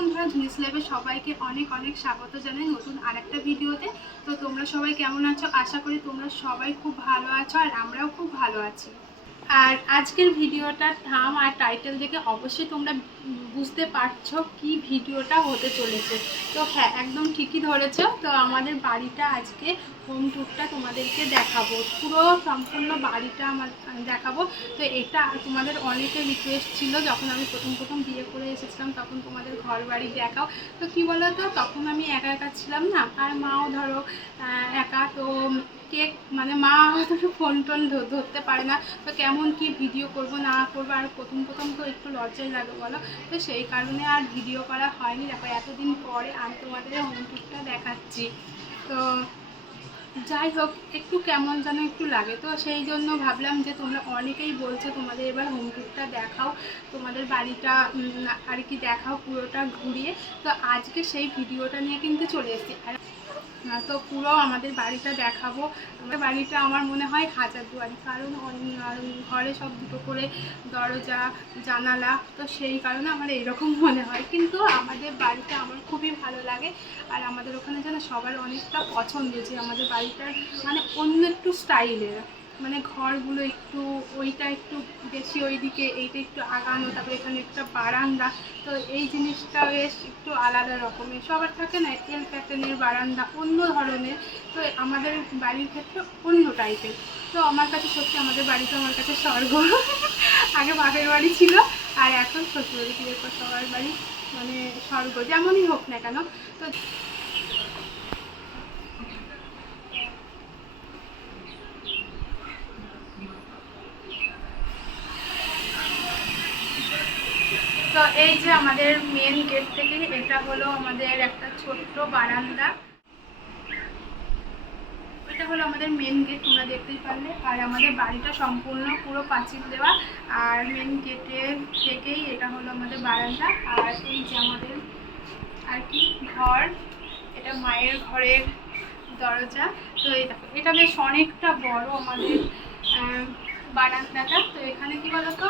বন্ধুরা জিনিস ল্যাবে সবাইকে অনেক অনেক স্বাগত জানাই নতুন আরেকটা ভিডিওতে। তো তোমরা সবাই কেমন আছো? আশা করি তোমরা সবাই খুব ভালো আছো আর আমরাও খুব ভালো আছি। আর আজকের ভিডিওটার থাম আর টাইটেল দেখে অবশ্যই তোমরা বুঝতে পারছ কি ভিডিওটা হতে চলেছে। তো হ্যাঁ একদম ঠিকই ধরেছ। তো আমাদের বাড়িটা আজকে হোম ট্যুরটা তোমাদেরকে দেখাবো। পুরো সম্পূর্ণ বাড়িটা আমার দেখাবো। তো এটা তোমাদের অনেকের রিকোয়েস্ট ছিল যখন আমি প্রথম প্রথম বিয়ে করে এসেছিলাম, তখন তোমাদের ঘর বাড়ি দেখাও। তো কী বলো তো তখন আমি একা একা ছিলাম না। আর মাও ধরো একা। তো কেক মানে মা হয়তো ফোন টোন ধরতে পারে না, তো কেমন কি ভিডিও করব, না করব, আর প্রথম প্রথম তো একটু লজ্জাই লাগে বলো? তো সেই কারণে আর ভিডিও করা হয়নি। দেখো, এতদিন পরে আমি তোমাদের হোম টুরটা দেখাচ্ছি। তো যাই হোক, একটু কেমন যেন একটু লাগে। তো সেই জন্য ভাবলাম যে তোমরা অনেকেই বলছো তোমাদের এবার হোম টুরটা দেখাও, তোমাদের বাড়িটা আর কি দেখাও পুরোটা ঘুরিয়ে। তো আজকে সেই ভিডিওটা নিয়ে কিন্তু চলে এসেছি। আর তো পুরো আমাদের বাড়িটা দেখাবো। আমাদের বাড়িটা আমার মনে হয় হাজার দুয়ারি। কারণ ঘরে সব দুটো করে দরজা, জানালা, তো সেই কারণে আমার এইরকম মনে হয়। কিন্তু আমাদের বাড়িটা আমার খুবই ভালো লাগে। আর আমাদের ওখানে যেন সবার অনেকটা পছন্দ যে আমাদের বাড়িটার মানে অন্য একটু স্টাইলের। মানে ঘরগুলো একটু ওইটা একটু বেশি ওইদিকে, এইটা একটু আগানো, তারপরে এখানে একটা বারান্দা। তো এই জিনিসটা বেশ একটু আলাদা রকমের। সবার থাকে না, এল প্যাটার্নের বারান্দা অন্য ধরনের। তো আমাদের বাড়ির ক্ষেত্রে অন্য টাইপের তো আমার কাছে সত্যি, আমাদের বাড়িতে আমার কাছে স্বর্গ। আগে বাপের বাড়ি ছিল, আর এখন শ্বশুরবাড়ি, বিয়ের পর সবার বাড়ি মানে স্বর্গ। যেমনই হোক না কেন, তো তো এই যে আমাদের মেন গেট থেকে এটা হলো আমাদের একটা ছোট্ট বারান্দা। এটা হলো আমাদের মেন গেট তোমরা দেখতেই পারলে। আর আমাদের বাড়িটা সম্পূর্ণ পুরো পাঁচিল দেওয়া। আর মেন গেটের থেকেই এটা হলো আমাদের বারান্দা। আর এই যে আমাদের আর কি ঘর, এটা মায়ের ঘরের দরজা। তো এই এটা বেশ অনেকটা বড় আমাদের বারান্দাটা তো এখানে কি বলতো?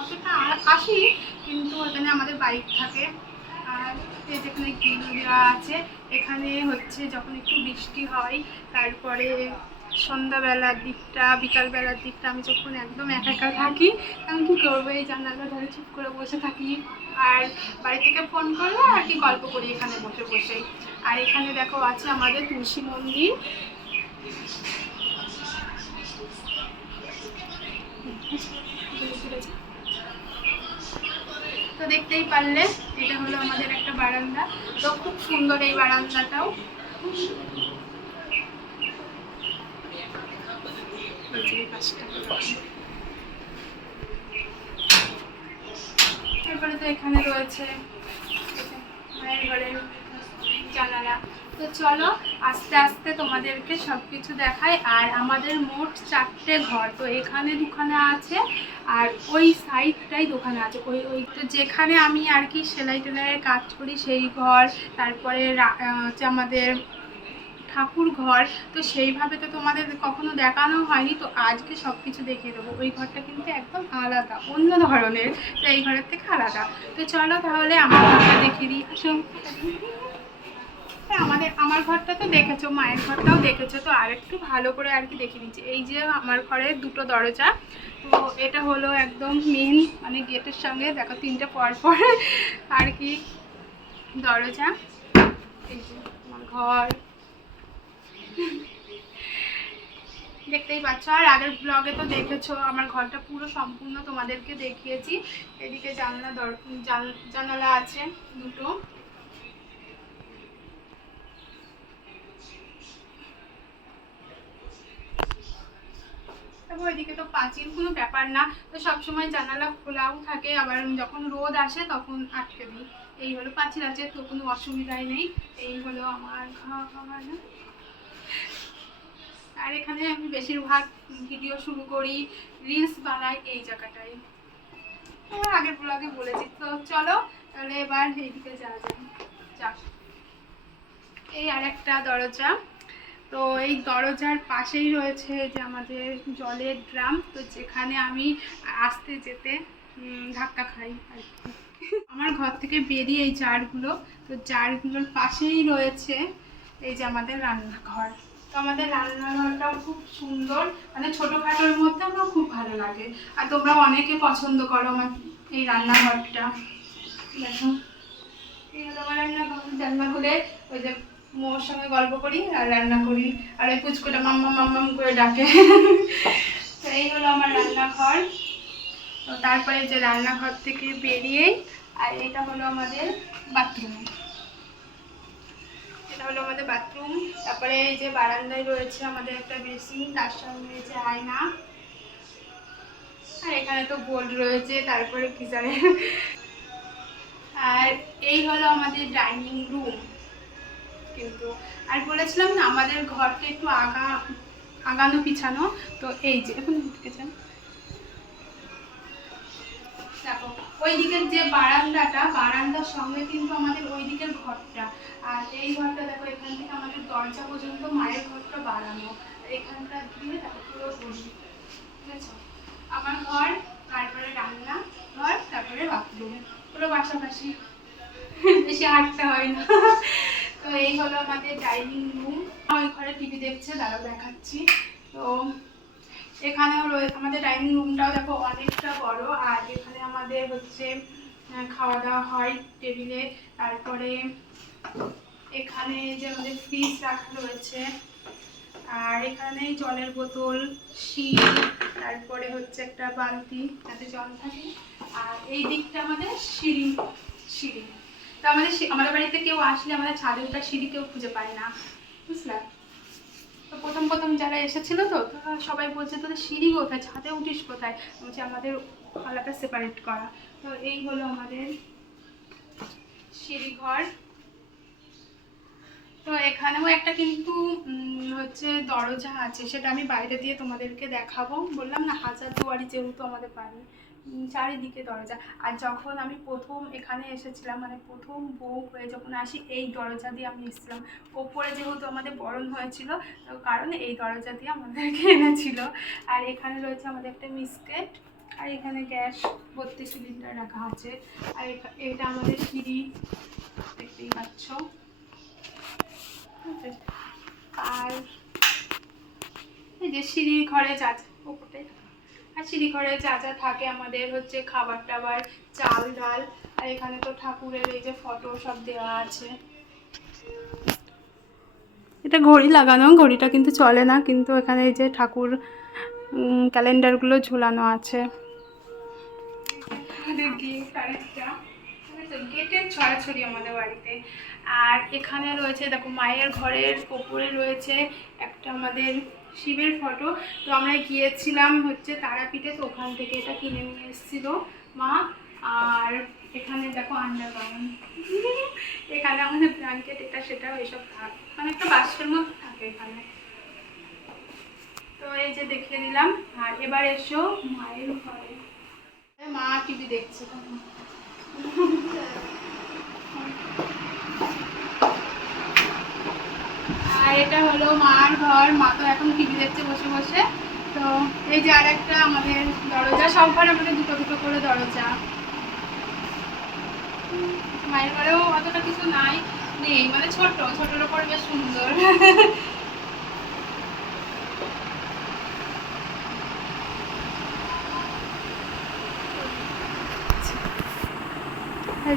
অতটা আসি, কিন্তু এখানে আমাদের বাইক থাকে। আর যেখানে গ্রিল দেওয়া আছে। এখানে হচ্ছে যখন একটু বৃষ্টি হয়, তারপরে সন্ধ্যাবেলার দিকটা, বিকালবেলার দিকটা আমি যখন একদম একা একা থাকি আমি কী করব? এই জানালা ধরে চুপ করে বসে থাকি। আর বাড়ি থেকে ফোন করলে আর কি গল্প করি এখানে বসে বসেই আর এখানে দেখো, আছে আমাদের তুলসী মন্দির। তো দেখতেই পারলে, এটা হলো আমাদের একটা বারান্দা তো খুব সুন্দর এই বারান্দাটাও। তারপরে তো এখানে রয়েছে মায়ের ঘরের জানালা তো চলো আস্তে আস্তে তোমাদেরকে সব কিছু দেখাই। আর আমাদের মোট চারটে ঘর, তো এখানে দুখানা আছে আর ওই সাইডটাই দোকানে আছে। ওই ওই তো যেখানে আমি আর কি সেলাই টেলাইয়ের কাজ করি সেই ঘর, তারপরে হচ্ছে আমাদের ঠাকুর ঘর। তো সেইভাবে তো তোমাদের কখনো দেখানো হয়নি, তো আজকে সব কিছু দেখিয়ে দেবো। ওই ঘরটা কিন্তু একদম আলাদা, অন্য ধরনের, তো এই ঘরের থেকে আলাদা। তো চলো তাহলে আমার ঘরটা দেখিয়ে দিই। আসো। হ্যাঁ আমাদের, আমার ঘরটা তো দেখেছ, মায়ের ঘরটাও দেখেছ, তো আর একটু ভালো করে আর কি দেখিয়ে দিচ্ছি। এই যে আমার ঘরের দুটো দরজা, তো এটা হলো একদম মেন মানে গেটের সঙ্গে, দেখো তিনটে পর পর আর কি দরজা। এই যে আমার ঘর। দেখতেই পাচ্ছ, আর আগের ব্লগে তো দেখেছ, আমার ঘরটা পুরো সম্পূর্ণ তোমাদেরকে দেখিয়েছি। এদিকে জানলা দর- জান- জানালা আছে দুটো। ওইদিকে তো পাঁচিল কোনো ব্যাপার না। তো সবসময় জানালা খোলাও থাকে, আবার যখন রোদ আসে তখন আটকে দিই। এই হলো পাঁচিল আছে, তো কোনো অসুবিধাই নেই। এই হলো আমার আর এখানে আমি বেশিরভাগ ভিডিও শুরু করি রিলস বানাই এই জায়গাটায়। আমার আগের ব্লগে বলেছি। তো চলো, তাহলে এবার এইদিকে যাওয়া যায় যাক। এই আরেকটা দরজা। তো এই দরজার পাশেই রয়েছে যে আমাদের জলের ড্রাম, তো যেখানে আমি আসতে যেতে ধাক্কা খাই আর কি। আমার ঘর থেকে বেরিয়ে এই জারগুলো, তো জারগুলোর পাশেই রয়েছে এই যে আমাদের রান্নাঘর। তো আমাদের রান্নাঘরটাও খুব সুন্দর মানে ছোটোখাটোর মধ্যে আমার খুব ভালো লাগে। আর তোমরা অনেকে পছন্দ করো আমার এই রান্নাঘরটা। দেখো, এই হলো আমার রান্নাঘর। রান্না করে ওই যে মোর সঙ্গে গল্প করি আর রান্না করি। আর ওই পুচকুটা মাম্মা মাম্মাম করে ডাকে। তো এই হলো আমার রান্নাঘর। তো তারপরে যে রান্নাঘর থেকে বেরিয়েই আর এটা হলো আমাদের বাথরুম। এটা হলো আমাদের বাথরুম। তারপরে এই যে বারান্দায় রয়েছে আমাদের একটা বেসিন, তার সঙ্গে রয়েছে আয়না। আর এখানে তো বোল্ড রয়েছে, তারপরে কিচারে আর এই হলো আমাদের ডাইনিং রুম। কিন্তু, আর বলেছিলাম না, আমাদের ঘরটা একটু আগা, আগানো, পিছানো। তো এই যে, এখন ঢুকেছেন দেখো ওই দিকের যে বারান্দাটা, বারান্দার সঙ্গে কিন্তু আমাদের ওই দিকের ঘরটা। আর এই ঘরটা দেখো, এখান থেকে আমাদের দরজা পর্যন্ত মায়ের ঘরটা বাড়ানো। এখানটা দিয়ে দেখো, পুরো বসি। ঠিক আমার ঘর, তারপরে রান্না ঘর, তারপরে বাথরুম। পুরো পাশাপাশি। বেশি হাঁটতে হয় না। তো এই হলো আমাদের ডাইনিং রুম ওই ঘরে টিভি দেখছে দাঁড়াও দেখাচ্ছি। তো এখানেও রয়েছে আমাদের ডাইনিং রুমটাও দেখো অনেকটা বড়, আর এখানে আমাদের হচ্ছে খাওয়া দাওয়া হয় টেবিলে। তারপরে এখানে যে আমাদের ফ্রিজ রাখা রয়েছে, আর এখানে জলের বোতল, শিল, তারপরে হচ্ছে একটা বালতি, যাতে জল থাকে। আর এই দিকটা আমাদের সিঁড়ি সিঁড়ি। তো আমাদের আমাদের বাড়িতে কেউ আসলে আমাদের ছাদে ওঠার সিঁড়ি কেউ খুঁজে পায় না, বুঝলা? তো প্রথম প্রথম যারা এসেছিল তো, তারা সবাই বলছে, তোদের সিঁড়ি কোথায়? ছাদে উঠিস কোথায়? বলছে, আমাদের আলাদা সেপারেট করা। তো এই হলো আমাদের সিঁড়ি ঘর তো এখানেও একটা কিন্তু হচ্ছে দরজা আছে, সেটা আমি বাইরে দিয়ে তোমাদেরকে দেখাবো। বললাম না, হাজার দুয়ারি যেহেতু আমাদের বাড়ি চারিদিকে দরজা। আর যখন আমি প্রথম এখানে এসেছিলাম মানে প্রথম বউ হয়ে যখন আসি, এই দরজা দিয়ে আমি এসেছিলাম। ওপরে যেহেতু আমাদের বরণ হয়েছিল, তো কারণ এই দরজা দিয়ে আমাদেরকে এনেছিল। আর এখানে রয়েছে আমাদের একটা মিসকেট আর এখানে গ্যাস ভর্তি সিলিন্ডার রাখা আছে। আর এটা আমাদের সিঁড়ি। দেখতেই পাচ্ছ। আর এই যে সিঁড়ি, ঘরে যা যা ওপরটাই আর সিঁড়ি ঘরে যা যা থাকে আমাদের হচ্ছে খাবার টাবার চাল ডাল আর এখানে তো ঠাকুরের এই যে ফটো সব দেওয়া আছে। এটা ঘড়ি লাগানো ঘড়িটা কিন্তু চলে না কিন্তু এখানে এই যে ঠাকুর ক্যালেন্ডারগুলো ঝুলানো আছে। আমাদের গেট আরেকটা। ঠিক আছে? গেটের ছড়াছড়ি আমাদের বাড়িতে। আর এখানে রয়েছে দেখো মায়ের ঘরের ওপরে রয়েছে একটা আমাদের শিবের ফটো তো আমরা গিয়েছিলাম হচ্ছে তারাপীঠে, তো ওখান থেকে এটা কিনে নিয়ে এসেছিল মা। আর এখানে দেখো আন্ডারগ্রাউন্ড এখানে আমাদের ব্ল্যাঙ্কেট এটা সেটা এসব থাক। মানে একটা বাসের মধ্যে থাকে এখানে। তো এই যে দেখিয়ে দিলাম। আর এবার এসো মায়ের ঘরে। মা টিভি দেখছে তখন। আর এটা হলো মার ঘর, মা তো এখন টিভি দেখছে বসে বসে। তো এই যে আর একটা আমাদের দরজা সব ঘরে আমাদের দুটো দুটো করে দরজা। মায়ের ঘরেও অতটা কিছু নাই, নেই মানে ছোট, ছোটর ওপর বেশ সুন্দর।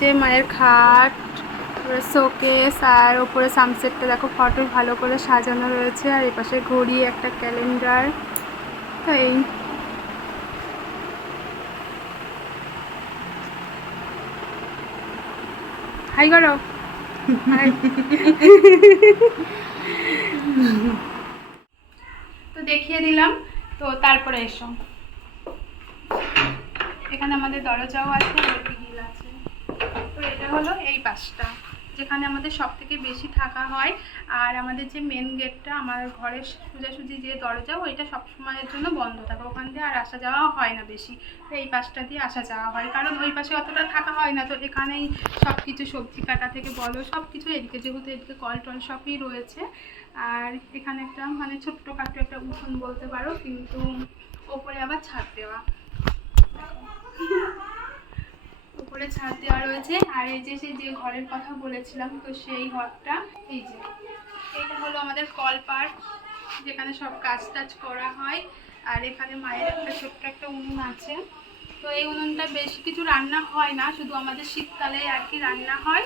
যে মায়ের খাট। তারপরে শোকেস আর ওপরে সানসেটটা দেখো ফটো ভালো করে সাজানো রয়েছে আর এপাশে ঘড়ি, একটা ক্যালেন্ডার তো এই। হাই করো তো দেখিয়ে দিলাম, তো তারপরে এসো। এখানে আমাদের দরজাও আছে আছে। তো এটা হলো এই পাশটা। যেখানে আমাদের সব থেকে বেশি থাকা হয়। আর আমাদের যে মেন গেটটা আমার ঘরের সোজাসুজি যে দরজা, ওইটা সব সময়ের জন্য বন্ধ থাকে। ওখান দিয়ে আর আসা যাওয়া হয় না বেশি। তো এই পাশটা দিয়ে আসা যাওয়া হয়। কারণ ওই পাশে অতটা থাকা হয় না। তো এখানেই সব কিছু সবজি কাটা থেকে বলো সব কিছু এদিকে যেহেতু এদিকে কল টল সবই রয়েছে। আর এখানে একটা মানে ছোট্টখাটো একটা উঠোন বলতে পারো, কিন্তু ওপরে আবার ছাদ দেওয়া। উপরে ছাদ দেওয়া রয়েছে। আর এই যে সেই যে ঘরের কথা বলেছিলাম, তো সেই ঘরটা, এই যে। এটা হলো আমাদের কল পার্ক, যেখানে সব কাজ টাজ করা হয়। আর এখানে মায়ের একটা ছোট্ট একটা উনুন আছে। তো এই উনুনটা বেশি কিছু রান্না হয় না, শুধু আমাদের শীতকালে আর কি রান্না হয়।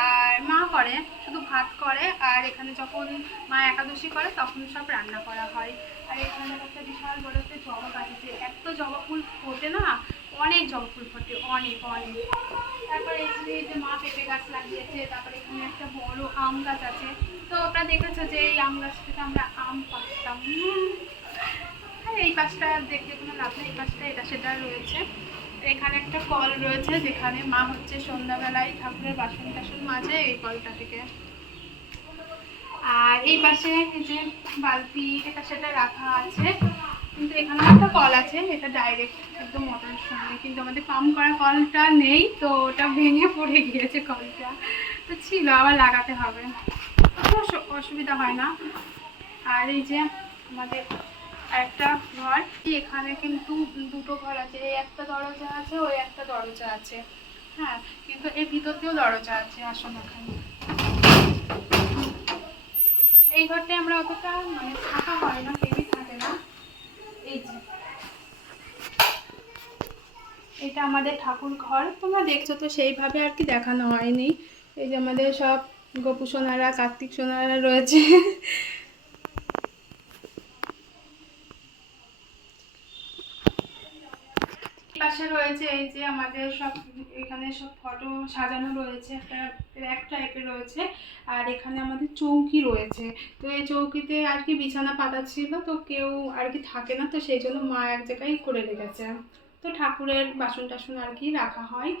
আর মা করে, শুধু ভাত করে। আর এখানে যখন মা একাদশী করে, তখন সব রান্না করা হয়। আর এখানে একটা বিশাল বড় একটা জবা গাছ আছে। এত জবা ফুল ফোটে না অনেক জবা ফুল ফোটে, অনেক অনেক। তারপরে এই যে মা পেঁপে গাছ লাগিয়েছে, তারপরে এখানে একটা বড় আম গাছ আছে। তো আপনারা দেখেছ যে এই আম গাছ থেকে আমরা আম পাচ্তাম আর এই পাশটা দেখলে কোনো লাভ নেই, এই পাশটা এটা সেটা রয়েছে। এখানে একটা কল রয়েছে, যেখানে মা হচ্ছে সন্ধ্যাবেলায় ঠাকুরের বাসন টাসন মাজে এই কলটা থেকে। আর এই পাশে যে বালতি, এটা সেটা রাখা আছে। কিন্তু এখানে একটা কল আছে, এটা ডাইরেক্ট একদম মোটরের সঙ্গে। কিন্তু আমাদের পাম্প করা কলটা নেই, তো ওটা ভেঙে পড়ে গিয়েছে কলটা তো ছিল, আবার লাগাতে হবে। অসুবিধা হয় না। আর এই যে আমাদের একটা ঘর এখানে কিন্তু দুটো ঘর আছে। এই একটা দরজা আছে, ওই একটা দরজা আছে। হ্যাঁ কিন্তু এর ভিতর দিয়েও দরজা আছে, আসুন এখানে এই ঘরটায় আমরা অতটা মানে থাকা হয় না কেউই থাকে না। এটা আমাদের ঠাকুর ঘর। তোমরা দেখছ তো, সেইভাবে আর কি দেখানো হয়নি। এই যে আমাদের সব গোপু সোনারা, কার্তিক সোনারা রয়েছে। পাশে রয়েছে এই যে আমাদের সব, এখানে সব ফটো সাজানো রয়েছে, একটা র্যাক টাইপের রয়েছে, আর এখানে আমাদের চৌকি রয়েছে। তো এই চৌকিতে আর কি বিছানা পাতা ছিল, তো কেউ আর কি থাকে না, তো সেই জন্য মা এক জায়গায় করে রেখেছে। তো ঠাকুরের বাসন টাসন আর কি রাখা হয়।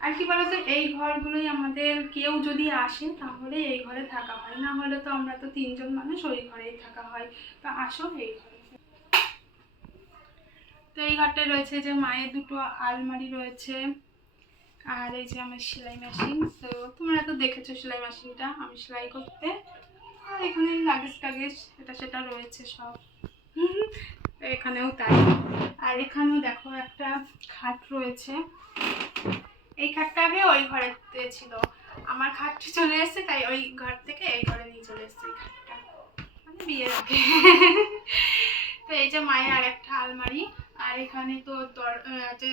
আর কি বলতো, এই ঘরগুলোই আমাদের কেউ যদি আসে, তাহলে এই ঘরে থাকা হয়। না হলে তো আমরা তো তিনজন মানুষ, ওই ঘরেই থাকা হয়। তো আসো এই ঘরে। তো এই ঘরটায় রয়েছে যে মায়ের দুটো আলমারি রয়েছে। আর এই যে আমার সেলাই মেশিন তো তোমরা তো দেখেছ সেলাই মেশিনটা আমি সেলাই করতে। আর এখানে লাগেজ টাগেজ, এটা সেটা রয়েছে সব। এখানেও তাই। আর এখানেও দেখো একটা খাট রয়েছে। এই খাটটা আগে ওই ঘরেতে ছিল। আমার খাটটা চলে এসেছে, তাই ওই ঘর থেকে এই ঘরে নিয়ে চলে এসেছে এই খাটটা। মানে বিয়ের আগে। তো এই যে মায়ের আর একটা আলমারি। আর এখানে তো যে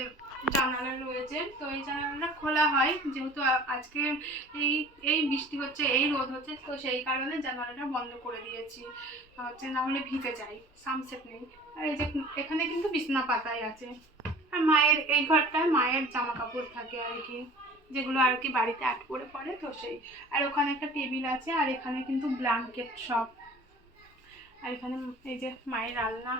জানালা রয়েছে, তো এই জানালাটা খোলা হয়, যেহেতু আজকে এই এই বৃষ্টি হচ্ছে, এই রোদ হচ্ছে, তো সেই কারণে জানালাটা বন্ধ করে দিয়েছি। হচ্ছে না হলে ভিজে যাই সানসেট নেই। আর এই যে এখানে কিন্তু বিছনা পাতাই আছে। আর মায়ের, এই ঘরটায় মায়ের জামা কাপড় থাকে আর কি, যেগুলো আর কি বাড়িতে আট করে পড়ে, তো সেই। আর ওখানে একটা টেবিল আছে, আর এখানে কিন্তু ব্ল্যাঙ্কেট সব। আর এখানে এই যে মায়ের রান্না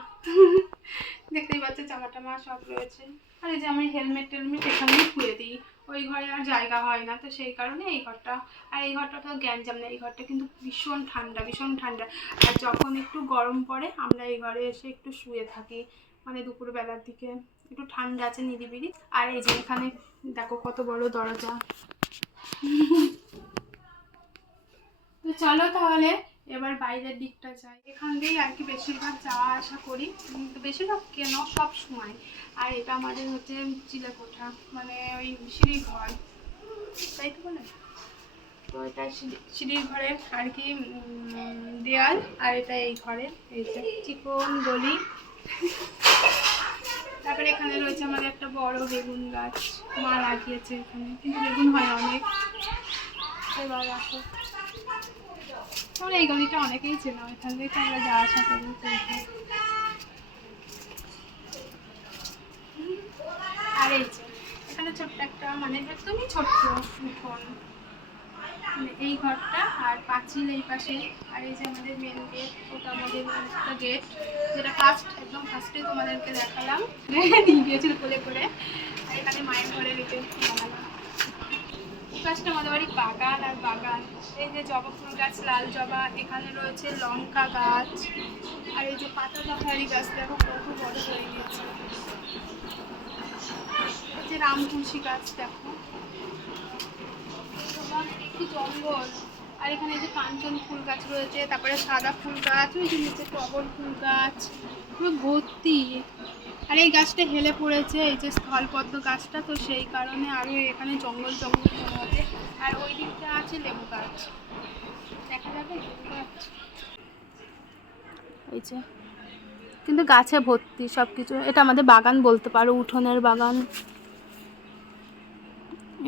দেখতেই পাচ্ছ জামা টামা সব রয়েছে। আর এই যে আমি হেলমেট টেলমেট এখানেই খুলে দিই। ওই ঘরে আর জায়গা হয় না, তো সেই কারণে এই ঘরটা। আর এই ঘরটা তো গ্যাঞ্জাম না, এই ঘরটা কিন্তু ভীষণ ঠান্ডা ভীষণ ঠান্ডা। আর যখন একটু গরম পড়ে, আমরা এই ঘরে এসে একটু শুয়ে থাকি। মানে দুপুরবেলার দিকে একটু ঠান্ডা আছে নিরিবিলি। আর এই যে এখানে দেখো কত বড় দরজা। তো চলো তাহলে এবার বাইরের দিকটা যাই। এখান দিয়েই আর কি বেশিরভাগ যাওয়া আসা করি। বেশিরভাগ কেন? সব সময়। আর এটা আমাদের হচ্ছে চিলেকোঠা মানে ওই সিঁড়ির ঘর তাই তো বলে? তো এটা সিঁড়ি- সিঁড়ির ঘরের আর কি দেয়াল আর এটা এই ঘরের এই যে চিকন গলি। তারপরে এখানে রয়েছে আমাদের একটা বড় বেগুন গাছ। মা লাগিয়েছে এখানে, কিন্তু বেগুন হয় অনেক। এবার রাখো তোমরা এই গলিটা অনেকেই চেনো এখান থেকে আমরা যাওয়া আসা করি আর এই যে, এখানে ছোট্ট একটা মানে একদমই ছোট্ট উঠোন। মানে এই ঘরটা আর পাঁচিল এই পাশে, আর এই যে আমাদের মেন গেট ওটা আমাদের একটা গেট যেটা ফার্স্ট একদম ফার্স্টে তোমাদেরকে দেখালাম। নিয়ে গিয়েছিল কোলে করে। আর এখানে মায়ের ঘরে রেখে ফার্স্টে আমাদের বাড়ি বাগান আর বাগান। এই যে জবা ফুল গাছ, লাল জবা, এখানে রয়েছে লঙ্কা গাছ। আর এই যে পাতা পাখারি গাছ, দেখো কত বড় হয়ে গেছে। এই যে রাম তুলসী গাছ, দেখো। একটু জঙ্গল। আর এখানে যে কাঞ্চন ফুল গাছ রয়েছে, তারপরে সাদা ফুল গাছ, ওই যে নিচে টগর ফুল গাছ, পুরো ভর্তি। আর এই গাছটা হেলে পড়েছে, এই যে স্থলপদ্ম গাছটা, তো সেই কারণে আরও এখানে জঙ্গল জঙ্গল। আর ওই দিকটা আছে লেবু গাছ। দেখা যাবে? লেবু গাছ। এই যে। কিন্তু গাছে ভর্তি সব কিছু এটা আমাদের বাগান বলতে পারো, উঠোনের বাগান।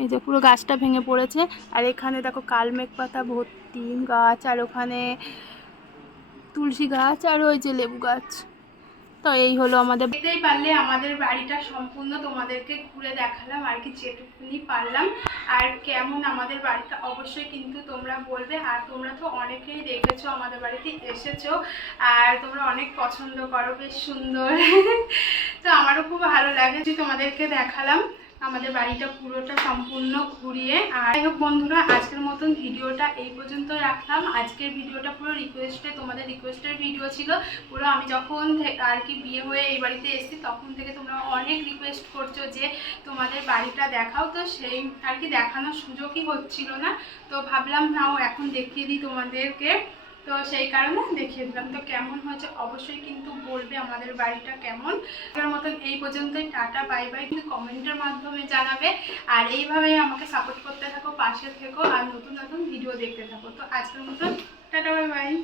এই যে পুরো গাছটা ভেঙে পড়েছে। আর এখানে দেখো কালমেঘ পাতা ভর্তি, গাছ, আর ওখানে তুলসী গাছ, আর ওই যে লেবু গাছ। তো এই হলো আমাদের দেখতেই পারলে আমাদের বাড়িটা সম্পূর্ণ তোমাদেরকে ঘুরে দেখালাম, আর কি যেটুকুনি পারলাম। আর কেমন আমাদের বাড়িটা, অবশ্যই কিন্তু তোমরা বলবে। আর তোমরা তো অনেকেই দেখেছ আমাদের বাড়িতে এসেছ, আর তোমরা অনেক পছন্দ করো, বেশ সুন্দর। তো আমারও খুব ভালো লাগে যে তোমাদেরকে দেখালাম। আমাদের বাড়িটা পুরোটা সম্পূর্ণ ঘুরিয়ে। আর যাই হোক বন্ধুরা, আজকের মতন ভিডিওটা এই পর্যন্ত রাখলাম। আজকের ভিডিওটা পুরো রিকোয়েস্টে তোমাদের রিকোয়েস্টের ভিডিও ছিল। পুরো আমি যখন আর কি বিয়ে হয়ে এই বাড়িতে এসেছি, তখন থেকে তোমরা অনেক রিকোয়েস্ট করছ যে তোমাদের বাড়িটা দেখাও। তো সেই আর কি দেখানোর সুযোগই হচ্ছিল না। তো ভাবলাম, নাও এখন দেখিয়ে দিই তোমাদেরকে। তো সেই কারণে দেখিয়ে দিলাম। তো কেমন হয়েছে? অবশ্যই কিন্তু বলবে আমাদের বাড়িটা কেমন। এবার মতন এই পর্যন্তই, টাটা, বাই বাই। কিন্তু কমেন্টের মাধ্যমে জানাবে। আর এইভাবে আমাকে সাপোর্ট করতে থাকো, পাশে থেকো, আর নতুন নতুন ভিডিও দেখতে থাকো। তো আজকের মতন, টাটা, বাই বাই।